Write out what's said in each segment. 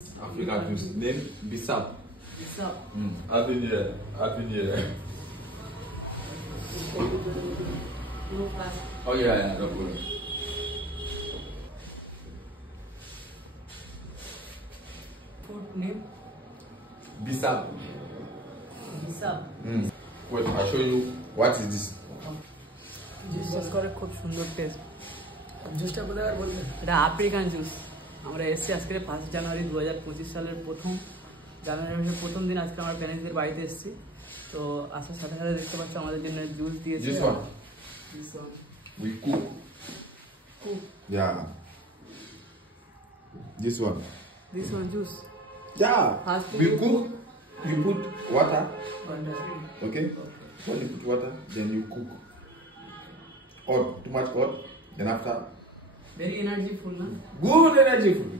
African juice. Name Bissap. Bissap. Happy New Year. Happy New Year. Oh yeah, no problem. Food name? Bissap. Bissap. Wait, I'll show you what is this. জুসটা করে খুব সুন্দর টেস্ট। জুসটা কোথায় বলবেন? এটা African juice. আমরা এসেছি আজকে 5 জানুয়ারি 2025 সালের জানুয়ারি মাসের প্রথম দিন আজকে আমরা প্যানিসদের বাড়িতে এসেছি। তো আসার সাথে সাথে দেখতে পাচ্ছি আমাদের জন্য জুস দিয়েছে। This one. We cook. Cook. Yeah. This one. This one juice. Yeah. First We you cook. You put water. Wonderful. Okay. When you put water, then you cook. Hot, too much hot. Then after, Very energyful, na? good energy food.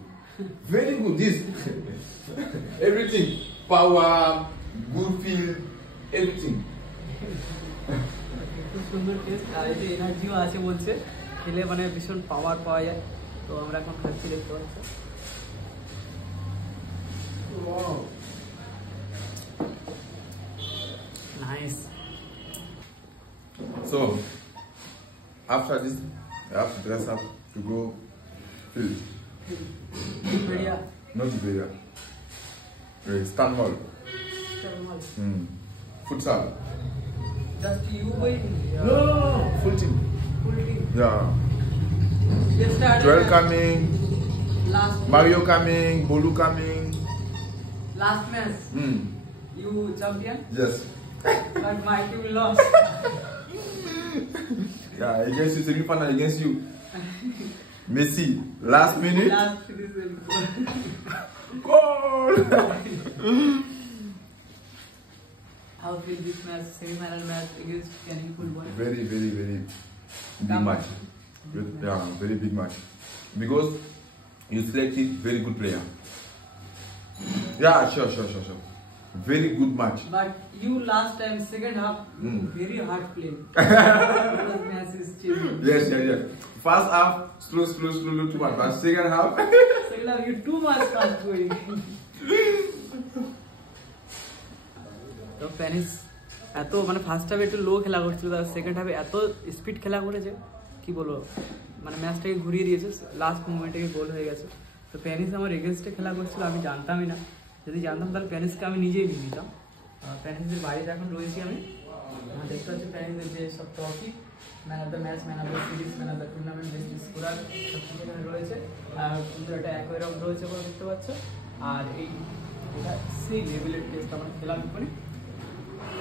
Very good. This everything, power, good feel, everything. খুব সুন্দর টেস্ট আর এতে এনার্জিও আছে বলছে খেলে মানে ভীষণ পাওয়ার পাওয়া যায় তো আমরা এখন খাচ্ছি দেখতে পাচ্ছি nice So after this, I have to dress up to go field. बढ़िया Not Liberia. Stanmore. Futsal. Just you going No. Full team. full team Yeah. they started 12 coming. last Mario coming. Bolu coming. last match Hmm. you champion Yes. but my team lost Yeah, against you, semi-final against you. Messi, last minute. last result Goal! how feel this match semi-final match against Kenny football Very big Come match. Yeah, very big match. Because you selected very good player. Yeah, sure. Very good match. But you last time second half very hard play. Because match is changing. Yes. First half, slow, too much. But second half, Second half you too much fast going. তো প্যানিস এত মানে ফার্স্ট হাফে একটু লো খেলা করছিল তার সেকেন্ড হাফে এত স্পিড খেলা করেছে কি বলবো মানে ম্যাচটাকে ঘুরিয়ে দিয়েছে লাস্ট মোমেন্টে গোল হয়ে গেছে তো প্যানিস আমার এগেনস্টে খেলা করছিল আমি জানতামই না যদি জানতাম তাহলে প্যানিসকে আমি নিজেই নিয়ে নিতাম প্যানিসদের বাড়িতে এখন রয়েছি আমি দেখতে পাচ্ছি প্যানিসদের যে সব trophy man of the match man of the series man of the tournament best scorer সব কিছু এখানে রয়েছে আর সুন্দর একটা অ্যাকোয়ারিয়াম রয়েছে বলে দেখতে পাচ্ছ আর এই এটা সেই লেভেলের টেস্ট আমরা খেলাম এখানে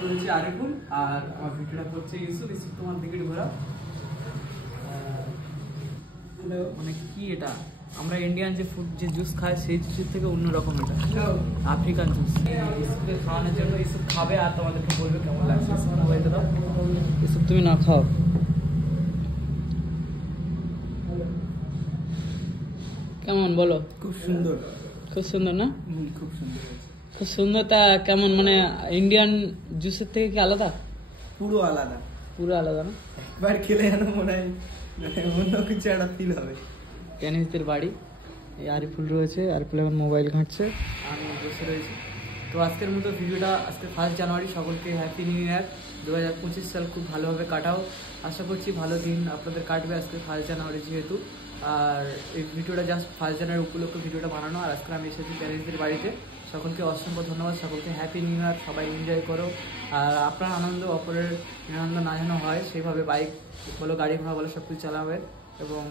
রয়েছে আরিফুল আর আমার ভিডিওটা করছে ইউসুফ তোমার দিকে ঘোরা মানে কি এটা আমরা ইন্ডিয়ান যে ফুড যে জুস খাই সেই জুসের থেকে অন্যরকম এটা আফ্রিকান জুস ইউসুফকে খাওয়ানোর জন্য ইউসুফ খাবে আর তোমাদেরকে বলবে কেমন লাগছে মোবাইলটা দাও ইউসুফ তুমি না খাও কেমন বলো খুব সুন্দর না খুব সুন্দর খুব সুন্দর তা কেমন মানে ইন্ডিয়ান জুসের থেকে কি আলাদা পুরো আলাদা না একবার খেলে যেন মনে হয় অন্য কিছু একটা ফিল হবে প্যানিসদের বাড়ি এই আরিফুল রয়েছে আরিফুল এখন মোবাইল ঘাঁটছে আমি বসে রয়েছি তো আজকের মতো ভিডিওটা আজকে 1 জানুয়ারি সকলকে হ্যাপি নিউ ইয়ার 2025 সাল খুব ভালোভাবে কাটাও আশা করছি ভালো দিন আপনাদের কাটবে আজকে 1 জানুয়ারি যেহেতু আর এই ভিডিওটা জাস্ট 1 জানুয়ারি উপলক্ষে ভিডিওটা বানানো আর আজকে আমি এসেছি প্যানিসদের বাড়িতে সকলকে অসংখ্য ধন্যবাদ সকলকে হ্যাপি নিউ ইয়ার সবাই এনজয় করো আর আপনার আনন্দ অপরের আনন্দ না যেন হয় সেইভাবে বাইক বলো গাড়ি ঘোড়া বলো সব কিছু চালাবে এবং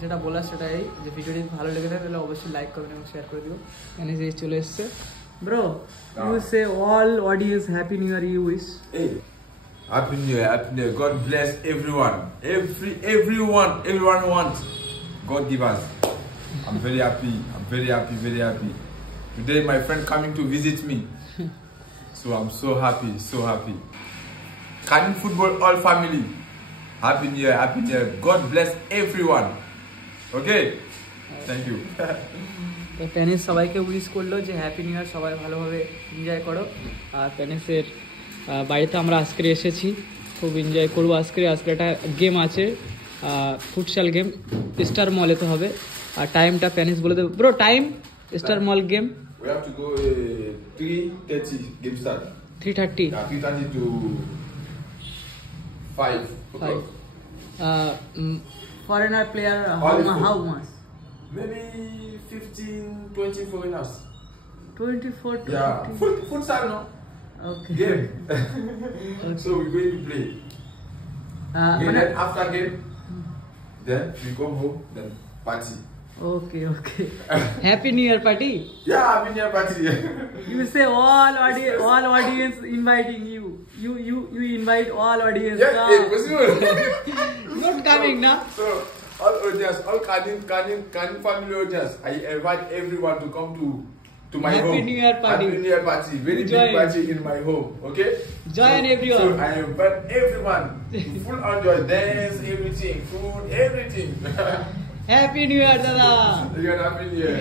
যেটা বলার সেটাই যে ভিডিওটি ভালো লেগে থাকে তাহলে অবশ্যই লাইক করবেন এবং শেয়ার করে দিও এখানে যে চলে এসছে bro you say all audience happy new year you wish Happy New Year. God bless everyone. Everyone wants. God give us. I'm very happy. Today my friend coming to visit me. So I'm so happy. Canin football all family. Happy New Year. God bless everyone. Okay? Thank you. তো প্যানিস সবাইকে উইশ করলো যে happy new ইয়ার সবাই ভালোভাবে এনজয় করো আর প্যানিসের বাড়িতে আমরা আজকে এসেছি খুব এনজয় করবো আজকে একটা গেম আছে ফুটসাল গেম স্টার মলেতে হবে আর টাইমটা প্যানিস বলে দেবো bro time star mall game We have to go 3:30 game start. 3:30 Yeah, 3:30 to 5 o'clock. foreigner player All is how full. much Maybe 15-20 foreigners. 24 20 Yeah, futsal no? okay Game. So we're going to play. And মানে then after game, then we come home, then party. okay happy new year party Yeah, I've been here party. you say all audience inviting you invite all audience Yeah, Come. yeah, possible. not coming na So, all audience, all Kanin family audience, I invite everyone to come to my Happy home. New Year party. Happy New Year party. Very Join. big party in my home. Okay? Join everyone. So I invite everyone to full enjoy, dance, everything, food, everything. happy new year dada You're happy New Year.